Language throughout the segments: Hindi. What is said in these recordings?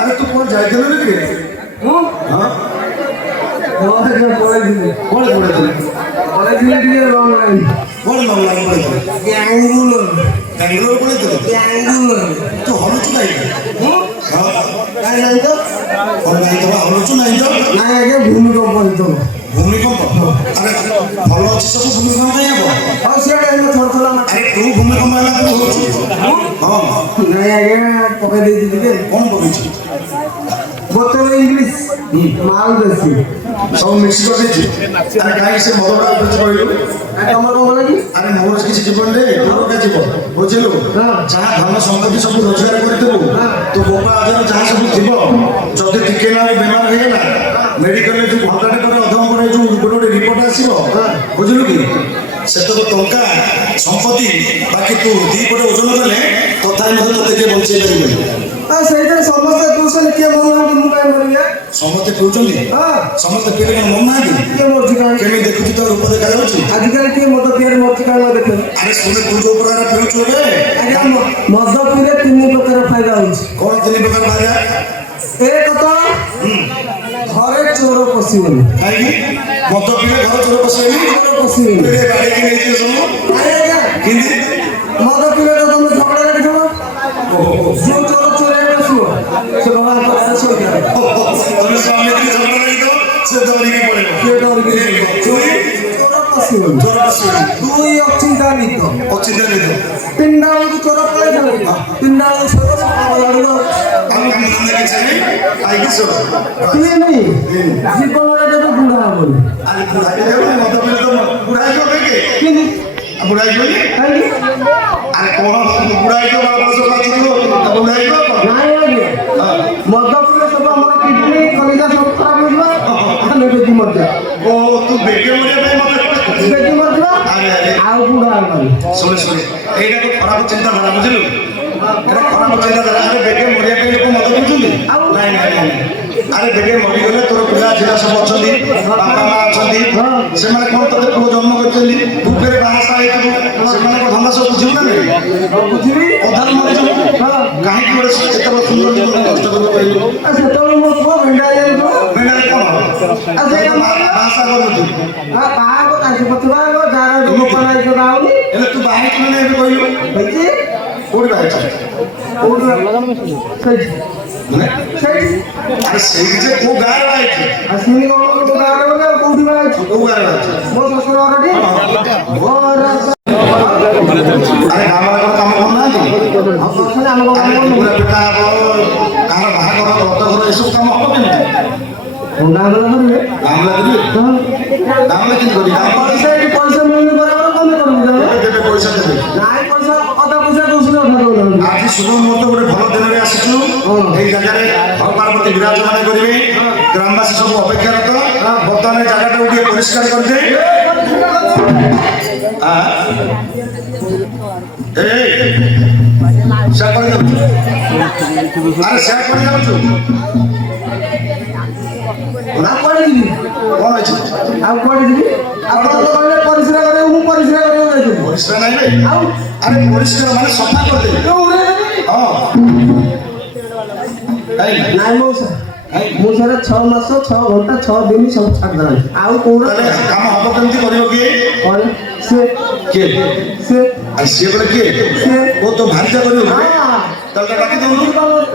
अरे तू कौन जाए चलो रे हाँ बहुत अच्छा पढ़े दिले कौन पढ़े दिले लॉन्ग लाइन कौन लॉन्ग लाइन पढ़े दिले बैंगलोर पढ़े दिले तो हम तो नहीं हाँ नहीं तो और नहीं तो हम तो नहीं आगे भूमिकंप पढ़े तो भूमिकंप अरे भलो अच्छे सब भूमिकंप नहीं है और से टाइम में थोड़ा अरे तू भूमिकंप वाला तो हाँ नहीं आगे पकड़ दे दिले कौन पकड़ी बोतल इंग्लिश माल देसी सब मिक्स कर देছি আর কাই সে মদটা বুঝ পাইলো আর তোমার বলা কি আরে মোর কিছু জীবন রে তোর কা জীবন বুঝিলো যাহা ধর্ম সম্পত্তি সব রোজগার করে দেব তো বোপা আদার যাহা সব দিব যদি টিকে না বেমার হয়ে গেল মেডিকেলে যে ঘন্টাটে পরে অধম করে যে গোটে রিপোর্ট আসিব বুঝিলো কি সেতক টঙ্কা সম্পত্তি বাকি তু ଦି পরে ওজন কলে তথায় মতে তোতে কে বঞ্চাই পারিবে ସେଇଟା ସମସ୍ତେ କହୁଛନ୍ତି କିଏ ମନାହାନ୍ତି ମୁଁ କାହିଁ କରିବି ସମସ୍ତେ କହୁଛନ୍ତି ସମସ୍ତେ ପିଲେ କଣ ମନାହାନ୍ତି କିଏ ମରୁଛି କାହିଁ କେମିତି ଦେଖୁଛୁ ତ ରୂପ ଦେଖାଯାଉଛି ଆଜିକାଲି କିଏ ମଦ ପିଆରେ ମରୁଛି କାହିଁ ନ ଦେଖେ ଆରେ ଶୁଣେ ତୁ ଯୋଉ ପ୍ରକାର ପିଉଛୁ ଏବେ ଆଜ୍ଞା ମଦ ପିଇଲେ 3 ପ୍ରକାର ଫାଇଦା ହଉଛି କଣ 3 ପ୍ରକାର ଫାଇଦା ଏକ ତ ଘରେ ଚୋର ପଶିବନି କାହିଁକି ମଦ ପିଇଲେ ଘର ଚୋର ପଶିବନି ଗାଡ଼ିକି ନେଇଯିବେ ସବୁ ଆଜ୍ଞା କିନ୍ତୁ ମଦ ପିଇଲେ ତ ତମେ ଝଗଡ଼ା ଲାଗିଥିବ जो चोर चोरे बसो से भगवान को ऐसे हो गया तमे स्वामी के झगड़ा लगी तो से दौड़ी के पड़े के दौड़ी के चोरी चोर पसियो दुई अचिंता नित पिंडा को चोर पड़े जाओ पिंडा को चोर पड़े हम के छे आई के सो ये नहीं जीवन रे तो बुढ़ा बोल अरे बुढ़ा के मत पहले तो बुढ़ा जो के बुढ़ाई जो अरे कौन बुढ़ाई जो बाबा सब बात जो बुढ़ाई जो नहीं आगे मदद के सब हमारा किडनी कलेजा सब खराब हो गया खाने बेटी मर जा ओ तू बेटे मरे पे मत बेटी मर जा अरे आओ बुढ़ा गल सुन एटा तो खराब चिंता धारा बुझलु एटा खराब चिंता धारा अरे बेटे मरे पे लोग मदद बुझुली नहीं अरे बेटे मरी गले तोर पिला जिला सब अछंदी बापा मां अछंदी से माने कोन तते को जन्म करचली दुखरे भाषा हेतु से माने को धंदा सब बुझिउ ना नहीं बुझिबी अधार मरे जो काहे की बड़े एते बड़ सुंदर जीवन कष्ट कर पाइलो आ से तो मो को भेंडा जाय तो भेंडा कोन आ से भाषा करनु आ कहा को कासे पतवा को जारा जो पनाई को राउनी एले तू बाहे कोन ने कहियो बच्चे कोडी बाहे कोडी लगन में सही अरे सही जे को गाय आइ असली को गाय वाला कोडी बाहे को गाय मो ससुर ऑलरेडी और अरे हमारा काम कोन ना जी हम ससुर हम पूरा बेटा हो कार बाहा कर रत घर ए सब काम हो केमती होना गला करे काम लगी काम लगी करी पैसा मिलने बराबर काम करू देबे पैसा देबे नाइ पैसा आधा पैसा दोसरा उठा आज सुनो मोर तो गोटे भलो दिन रे आसीछु ए जगह रे भव पार्वती विराजमान करिवे ग्रामवासी सब अपेक्षारत बर्तमान जगहटा उठे परिष्कार कर दे आ ए से कर दो अरे से कर दो ना पड़ी दी कोन अछि आ पड़ी दी आप तो कहले परिश्रम करे हूं परिश्रम करे जाई परिश्रम नहीं बे आउ अरे परिश्रम माने सफा कर दे हां नाइ मौसा मो सारा 6 मास 6 घंटा 6 दिन सब छाड़ दला आउ कोन काम हबो केमती करियो के और से के से आ से बोले के से वो तो भांजा करियो हां तल डाकी दो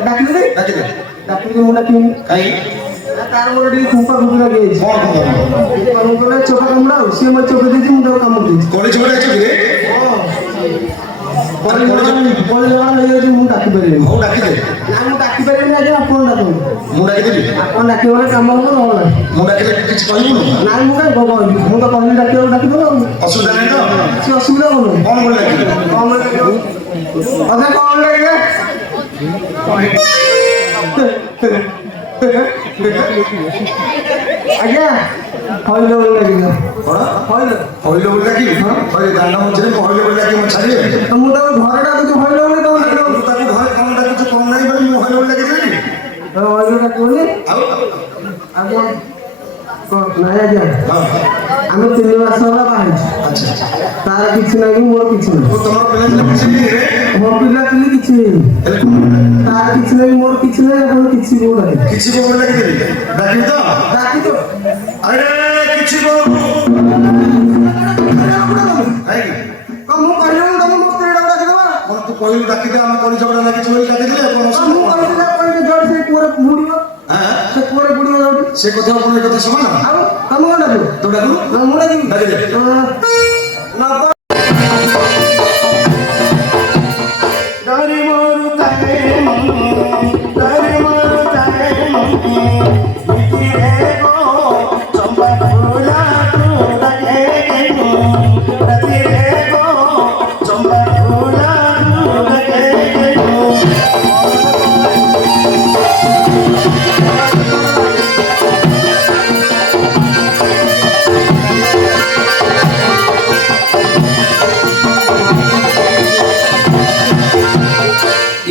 डाकी दे मुंडा की काई ତାର ମୋର ଟିକେ ଖୁମ୍ପା ଖୁମ୍ପି ଲାଗିଯାଇଛି। କଣ କହିଲେ ଚୋପା କାମୁଡ଼ା ଆଉ ସିଏ ମୋତେ ଚୋପା ଦେଇଛି ମୁଁ ତାକୁ କାମୁଡ଼ି ଦେଇଛି। କଳି ଝଗଡ଼ା ହେଇଛ କିରେ? କଳି ଝଗଡ଼ା ହେଇଯାଇଛି ମୁଁ ଡାକି ପାରିବିନି। ହଉ ଡାକିଦେ। ନା ମୁଁ ଡାକି ପାରିବିନି ଆଜ୍ଞା ଆପଣ ଡାକନ୍ତୁ। ମୁଁ ଡାକିଦେବି। ଆପଣ ଡାକିବ କାମ ହବ ନହେଲେ ମୁଁ ଡାକିଲେ କିଛି କହିବୁନି? ନାଇଁ ମୁଁ କାହିଁ କହିବି ମୁଁ ତ କହିଲି ଡାକିବାକୁ ଡାକିଦେବ ଆଉ। ଅସୁବିଧା ନାହିଁ ତ? କିଛି ଅସୁବିଧା ହବନି। କଣ ଭଲ ଲାଗିବ? କଣ ଲାଗିବ? ଅଧା କଣ ଲାଗିବ? ଆଜ୍ଞା ହଇଲ ବୋଲି ଲାଗିବ। କଣ? ହଇଲ ହଇଲ ବୋଲି ଡାକିବି? ଦାଣ୍ଡ ମଝିରେ ମୁଁ ହଇଲ ବୋଲି ଡାକିବି ଛାଡ଼ିବେ? ମୁଁ ତାକୁ ଘରେ ଡାକୁଛି ହଇଲ ବୋଲି ତମ ଲାଗିବ। ତୁ ତାକୁ ଘରେ କଣ ଡାକୁଛୁ କଣ ନାହିଁ ବୋଲି ମୁଁ ହଇଲ ବୋଲି ଡାକିଦେବି? ହଇଲ ଡାକିବନି? ଆଉ ଆଜ୍ଞା ନାଇଁ ଆଜ୍ଞା ହଁ ଆମେ 3 ମାସ ହେଲା ବାହା ହେଇଛୁ। ଆଚ୍ଛା ତାର କିଛି ନାହିଁ ମୋର କିଛି ନାହିଁ। ତମର ପିଲା କିଛି ନାହିଁ ମୋ ପିଲା ପିଲି କିଛି ହେଇନି। ତାର କିଛି ନାହିଁ ମୋର କିଛି ନାହିଁ ଆପଣ କିଛି ବୋଉ ନାହିଁ। କିଛି ବୋଉ ଡାକିଦେବି? ଡାକିବି ତ? ଡାକିଦ ଆରେ କିଛି ବୋଉ ମୁଁ କହିଲି ତମ ମୋ ସ୍ତ୍ରୀଟା ଡାକିଦବା। କଣ ତୁ କହିଲୁ ଡାକିଦେ ଆମେ କଳି ଝଗଡ଼ା ଲାଗିଛୁ ବୋଲି ଡାକିଦେଲେ କଣ ମୁଁ ଅସୁବିଧା? କହିଲି ଯୋଉଠି ସେ କୁଅରେ ବୁଡ଼ିବ ସେ କୁଅରେ ବୁଡ଼ିବ ଯୋଉଠି ସେ କଥା ଆପଣ ଏ କଥା ସମାନ? ଆଉ ତମ କଣ ଡାକିବ? ତୁ ଡାକୁ? ମୁଁ ଡାକିବି। ଡାକିଦେ। ଡରି ମରୁ ତାରେ ଡରି ମରୁ ତାରେ ଭିତରେ ଗো ଚମ୍ପା ଫୁଲା ତୁ ଡାକେ ରାତିରେ ଗো ଚମ୍ପା ଫୁଲା ତୁ ଡାକେ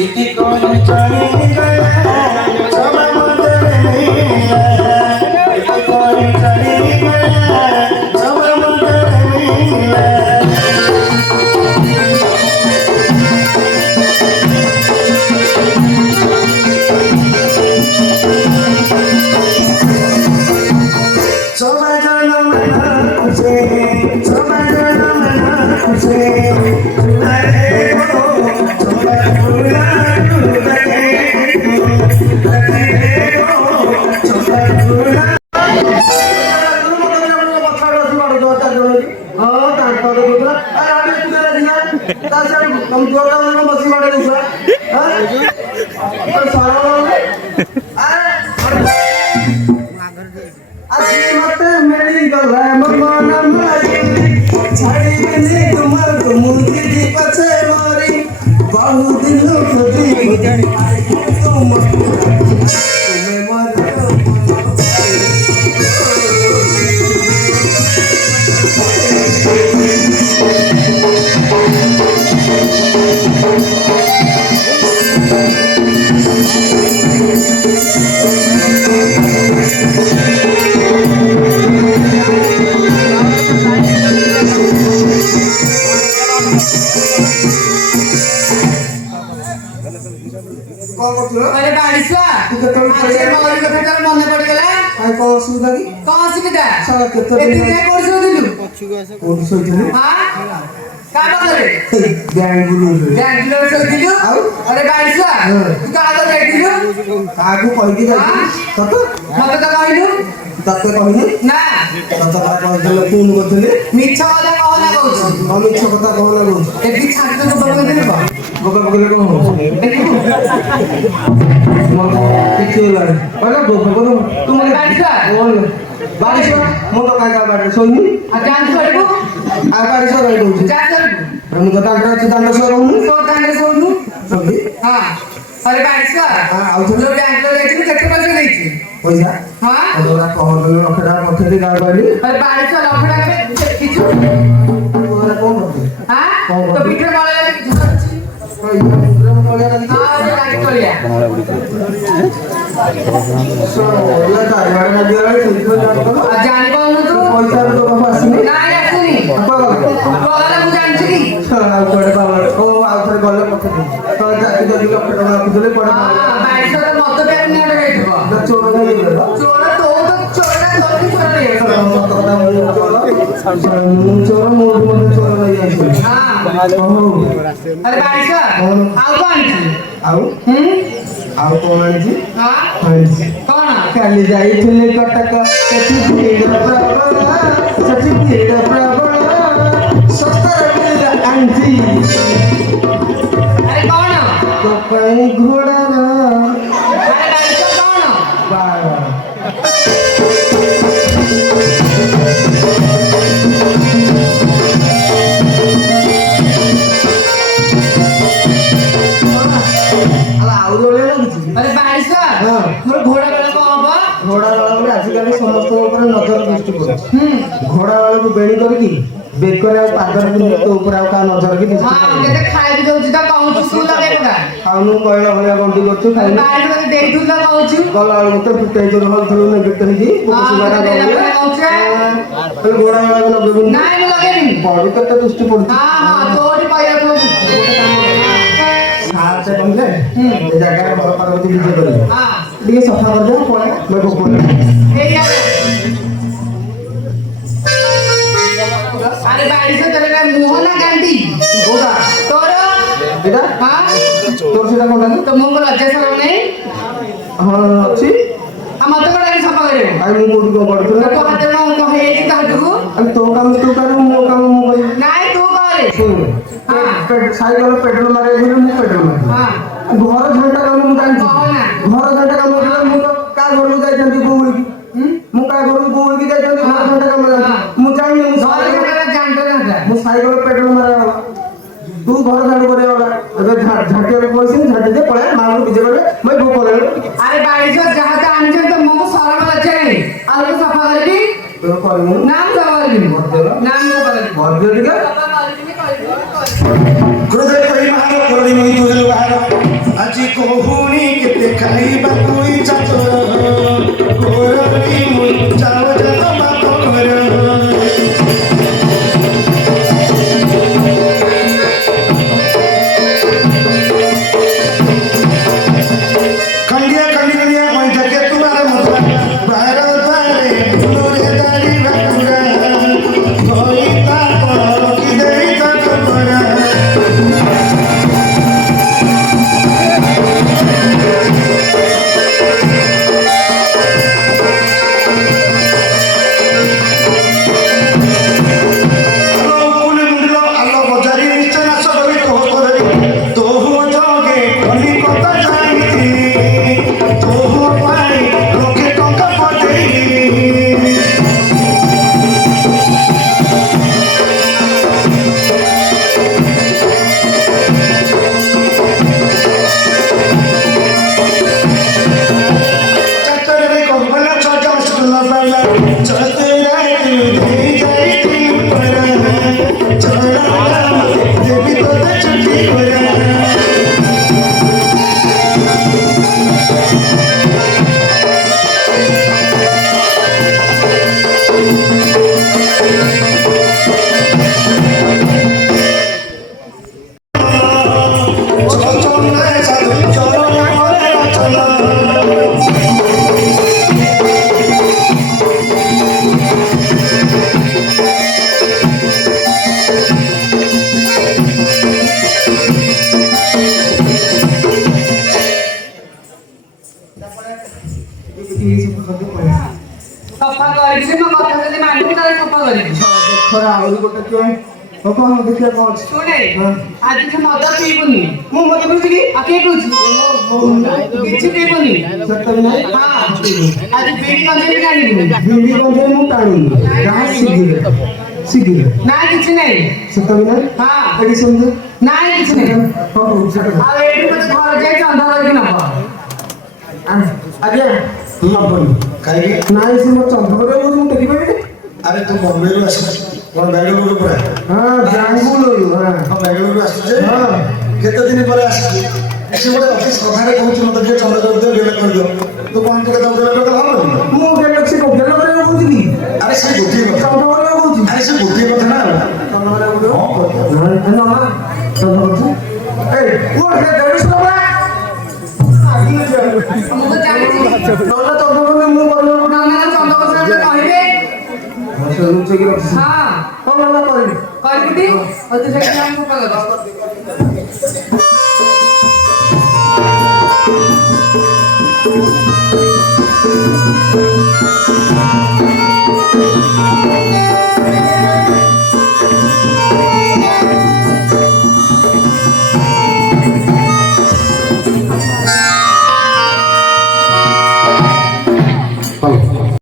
इति कोई चली गया सब मदर मिला इति कोई चली गया सब मदर मिला सब जनम ना खुशे सब जनम ना खुशे अरे गो चंपा फूला तू डके गो चंपा फूला हाँ तांको तो दूसरा अरे आगे पूरा दिना तासे हम जोड़ा में बसी मारे दूसरा हाँ तो सारा वाले अरे আজি মতে মেরি গলা মন মারি ছাড়ি গলি তোমার মুদি পাছে মরি বহু দিন খুদি তোমার তুমি মর कौन बोलतो अरे बारिशा तू केतन आज मोर कथा तर मने पड़ गेला काय कौन सुविधा की कौन सुविधा साला केतन एते काय करसो दिलु कोण सोइतले हां का बगले बैंगलोर बैंगलोर से दिलु अरे बारिशा तू का आगे जाइदिलु कागु कहि के तत मते तो कहलु तते कहि ना तत का कहले फोन करथले मिछा वाला कहना कहू हम इच्छा कथा कहला गो एबी छाड़ तो बगले दिलु बका बकले को देखू किछु लागे पहले बका तुम बारिशा बोल बारिशा मो तो काय का बाटे सोनी आ जान करबो आ बारिशा रही दउछि जा करबो हम तो दांडा दांडा सो रहनु तो कांगे सोनु सोनी हां अरे बारिशा हां आउ तो जो बैंगलोर जाइथिलु केते पैसा देइछि पैसा हां ओरा कहल रखडा पठेली गाय बाली अरे बारिशा लफड़ा के किछु ओरा कोन करते हां तो पीठे वाला किछु अछि पैसा मुद्रा में लगा हां लाइट करिया सो ओला का गाड़ी में दिया रे तो जानि पाउनु तू पैसा तो बाबा आसीनी नाइ आसुनी बाबा कोला मु जानछि की ଆଉ କୁଆଡ଼େ ବାବା ଓ ଆଉ ଥରେ ଗଲେ ପଠେଇ ତ ଯାକି ଯଦି ଲକ୍ଷ ଟଙ୍କା ରଖିଦେଲେ କୁଆଡ଼େ हां बारिशा तो मत प्यार ने अडे गइथबो ନା ଚୋର ହେଇଗଲା चोर तो चोर तोरी चोर रे ମୁଁ ଚୋର ମୋ ମନେ ଚୋର ହେଇଯାଇଛି हां ହଉ अरे बारिशा आउ कोन छी ଆଉ हम ଆଉ କଣ ଆଣିଛି हां ଆଣିଛି कोन କାଲି ଯାଇଥିଲି କଟକ ସେଠି ଭିଡ଼ ପ୍ରବଳ ଶସ୍ତାରେ ମିଳିଲା ଆଣ୍ଟି अरे कौन ତୋ ପାଇଁ ଘୋଡ଼ାର अरे बारिश कौन ବାଳ ଆଉ ଜଣେ ଲାଗୁଛି अरे बारिश हाँ। मोर घोड़ा बेला कौन हबो ଘୋଡ଼ା ବାଳକୁ ଆଜିକାଲି ସମସ୍ତଙ୍କ ଉପରେ ନଜର ଦୃଷ୍ଟି ପଡୁଛି ଘୋଡ଼ା ବାଳକୁ ବେଣି କରିକି ବେକରେ ଆଉ ପାଦରେ ପିନ୍ଧି ତୋ ଉପରେ ଆଉ କାହା ନଜର କି ଦୃଷ୍ଟି हां ପଡୁନି केते खाइ दउची त कहूची तू लगेबा ଖାଉନୁ କହିଲା ଭଳିଆ ଗଣ୍ଡି କରୁଛୁ ଖାଇନୁ बारिश को देखू त कहूची ଗଲା ବେଳକୁ ତ ଫୁଟେଇ ଜୋର ହଲଥରୁ ନେଗେଟ ହେଇକି ସୁଗାରା ଘୋଡ଼ା ବାଳକୁ ଲଗେଇବୁନି ନାଇଁ ମୁଁ ଲଗେଇବିନି ବଡି କେତେ ଦୃଷ୍ଟି ପଡୁଛି हां हां तोरी पहिला तू ସାହାଯ୍ୟ କଲେ ଏ ଜାଗାରେ ବଡ଼ ପାର୍ବତୀ ବିଜେ କରିବ हां ଟିକେ ସଫା କରିଦେବ ପଳେ ମୁଁ ଭୋକ एया अरे बारिश तेरे का मुंह ना गांडी କୋଉଟା तोर ଏଇଟା हां ତୋର ସେଟା କୋଉଟା तो मुंह को लज्जा शरम नहीं ହଁ ଅଛି हम मत को डायरेक्ट सफा करे ଆଉ ମୁଁ କୋଉଠି କଣ କରୁଥିଲି तो हाथ में उनको है कि काटू ଆଉ ତୋ କାମ ତୁ କରିବୁ ମୋ କାମ ମୁଁ କରିବି नहीं तू करे ଶୁଣୁ ହଁ। ସାଇକେଲ ପେଟ୍ରୋଲ ମାରିବାକୁ ହେଲେ ମୁଁ ପେଟ୍ରୋଲ ମାରିବି हां ଘର ଝଣ୍ଟା କାମ ମୁଁ ଜାଣିଛି କହ ନା। ଘର ଝଣ୍ଟା କାମ କଲେ ମୁଁ ତ କାହା ଘରକୁ ଯାଇଛନ୍ତି ବୋଉ ହେଇକି ମୁଁ କାହା ଘରକୁ ବୋଉ ହେଇକି ଯାଇଛନ୍ତି ଘର ଝଣ୍ଟା କାମ ଜାଣିଛି ମୁଁ ଜାଣିନି ମୁଁ घर ସାଇକେଲ का जानते ना ମୁଁ ସାଇକେଲ ପେଟ୍ରୋଲ ମାରିବା ତୁ ଘର ଝାଡୁ କରିବା ଏବେ ଝାଟିଆରେ ପଇସା ଝାଟି ଦେ ପଳେଇ ମାଙ୍କୁ ବିଜେ କରିବେ ମୁଁ ଭୋକ କଲେଣି अरे बारिश जहाँ तो आने तो मुंह को शरम लज्जा नहीं और को सफा करबी ତୋର କରିବୁ नाम सफा करबी नाम सफा करबी ଭଦ୍ର ଟିକେ सफा करबी କ୍ରୋଧରେ କହି ବାହାର କରଣି ମହି ତୁ ହେଲୁ ବାହାର ଆଜି କହୁଣି କେତେ ଖାଇବାକୁ ଇଚ୍ଛା ତୋର କରଣି ମୁଁ ଯାଅ ଯାଅ ବାପ ଘର खंडिया खंडिया मैं जगे तुम्हारे मुद्रा बाहर द्वारे नूरे दाढ़ी भटूरा कोई ताको की देवी तक परा सफा करबी म कथा जदी मानू ताले सफा करबी ଖରା ଆହୁରି ଗୋଟେ କିଏ ହବ ହଁ ଦେଖିବା କଣ ଅଛି ଶୁଣେ ହଁ। ଆଜି ସେ ମଦ ପିଇବୁନି ମୁଁ ମତେ ବୁଝି କି ଆଉ କିଏ କହୁଛି କିଛି ପିଇବୁନି ସତ ବି ନାହିଁ ହଁ ଆଜି ବିଡି ଗଞ୍ଜେଇ ବି ଆଣିବୁନି ଭିଡି ଗଞ୍ଜେଇ ମୁଁ ଟାଣୁନି ଯାହା ଶିଖିଲେ ଶିଖିଲେ ନା କିଛି ନାହିଁ ସତ ବି ନାହିଁ ହଁ ଏଠି ଶୁଣିଲେ ନାଇଁ କିଛି ନାହିଁ ହଉ ସେଟା ଆଉ ଏଇଠି ମତେ ଘର ଯାଇ ଚନ୍ଦା କରିକି ନବ ଆଜ୍ଞା ହବନି କାହିଁକି ନାଇଁ ସେ ମୋ ଚନ୍ଦ୍ରପଟେ କହୁଛି ମୁଁ ଟେକି ପାରିବି ଆରେ ତୁ ବମ୍ବେରୁ ଆସିଛୁ କଣ ବେଙ୍ଗଲୁରୁ ପୁରା ହଁ ଜାଙ୍ଗୁଲରୁ ହଁ ହଁ ବେଙ୍ଗଲୁରୁ ଆସିଛୁ ଯେ ହଁ। କେତେ ଦିନ ପରେ ଆସିଛୁ ଏଠି ଗୋଟେ ଅତି ଶ୍ରଦ୍ଧାରେ କହୁଛୁ ମତେ ଟିକେ ଚନ୍ଦ୍ର କରିଦିଅ ଗେଲ କରିଦିଅ ତୁ କଣ ଟିକେ ତାକୁ ଗେଲ କରିଦେଲେ ହବନି ମୁଁ ଗେଲ ସେ ଗେଲ କରିବାକୁ କହୁଛି କି ଆରେ ସେ ଗୋଟିଏ କଥା ଚନ୍ଦ୍ର କରିବାକୁ କହୁଛି ଆରେ ସେ ଗୋଟିଏ କଥା ନା ଚନ୍ଦ୍ର କରିବାକୁ ଚନ୍ଦ୍ର କରୁଛୁ এই ও হে দেড়শো টাকা ମୁଁ ଜାଣିଛି ନହେଲେ ଚନ୍ଦ୍ର ମୁଁ କରିବ ନନା ଚନ୍ଦା କଥା କହିବେ ସେ ଲୁଚେଇକି ରଖିଛି ହଁ ହଉ ନହେଲେ କରିବି କରିବୁଟି ଆଉ ତୁ ସେଠି ଆମ ସଫା କର Thank you. Thank